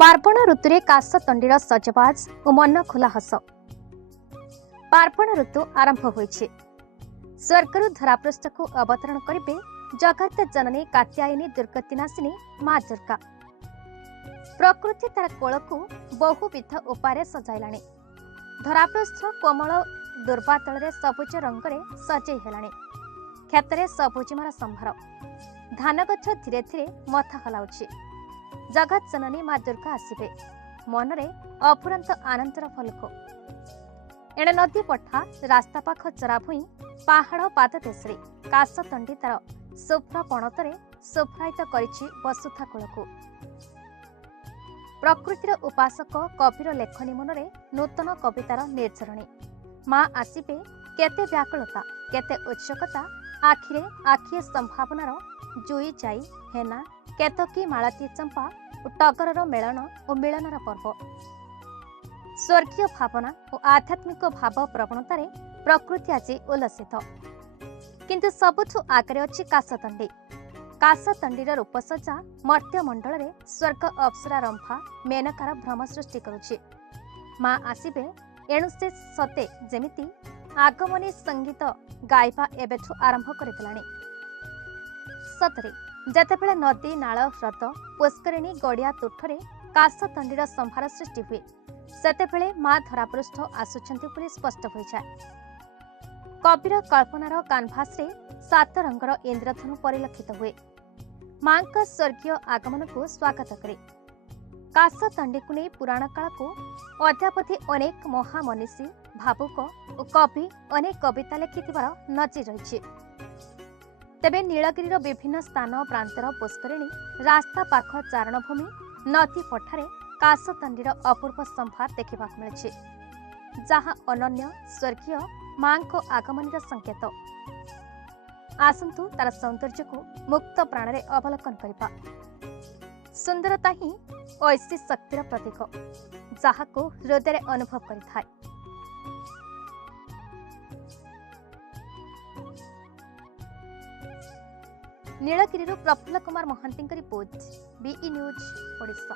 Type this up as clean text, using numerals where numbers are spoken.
पार्वण ऋतु काशतंडीर सजबाज और मन खोला हस। पार्वण ऋतु आरंभ होइछे। स्वर्गरु धरापृष्ठ को अवतरण करिबे जगत जननी कात्यायनी दुर्गतिनाशिनी मां दुर्गा। प्रकृति तार कोल को बहुविध उपाय सजाइलाणी। धरापृष्ठ कोमल दुर्वातल सबुज रंगरे सजई हेलाणी। क्षेत्र सबुजिमार संभार। धान गछ धीरे धीरे मथा हलाउछि। जगत जननी मां दुर्गा आसिबे। मनरे अफुरंत आनंदर फलक। एणे नदी पठा रास्ता पाख चराभूई पहाड़ पाददेशरे काशतंडी तार शुभ्र पणतरे शुभ्रायित करिछि वसुधा कूलको। प्रकृतिर उपासक कविर लेखनी मनरे नूतन कवितार निर्झरणी। मां आसिबे केते व्याकुलता केते उत्सुकता आखिरे आखिए संभावनार जुई जाई हेना केतकी मालती चंपा और टगरर मेलन और मिलनर पर्व। स्वर्गीय भावना और आध्यात्मिक भाव प्रवणतार प्रकृति आज उल्लसित। किंतु सबुठु आगे अच्छी काशतंडी। काशतंडीर रूपसज्जा मर्त्यमंडल में स्वर्ग अप्सरा रंभा मेनकार भ्रम सृष्टि करुछि। मां आसिबे एणु से सते जेमिति आगमनी संगीत गायबा एबेठु आरंभ करितलाणी। सतरे जेतेबेले नदी नाल ह्रद पुष्करिणी गड़िया तुठरे काशतंडीर संभार सृष्टि हुए सेतेबेले मां धरापृष्ठ आसुछंती बोली स्पष्ट हो जाए। कविर कल्पनार कानभास रे सात रंगर इंद्रधनु परिलक्षित हुए। मां का स्वर्गीय आगमन को स्वागत करे। काशतंडी को नहीं पुराण काल को अद्यावधि अनेक महामनीषी भावुक और कवि अनेक कविता लिखिथिबार नजीर रही। तेबे नीलगिरीर विभिन्न स्थान प्रांतर पुष्करिणी रास्ता पाख चारणभूमि नदी पठारे काशतंडीर अपूर्व संभार देखा मिले, जहाँ अनन्य स्वर्गीय मां को आगमन संकेत। आसंतु तार सौंदर्य को मुक्त प्राण रे अवलोकन करिबा। सुंदरता ही ऐसी शक्तिर प्रतीक, जहाँ को हृदय अनुभव करिथाय। Nilgiri Prafulla Kumar Mohanty report, BE news Odisha.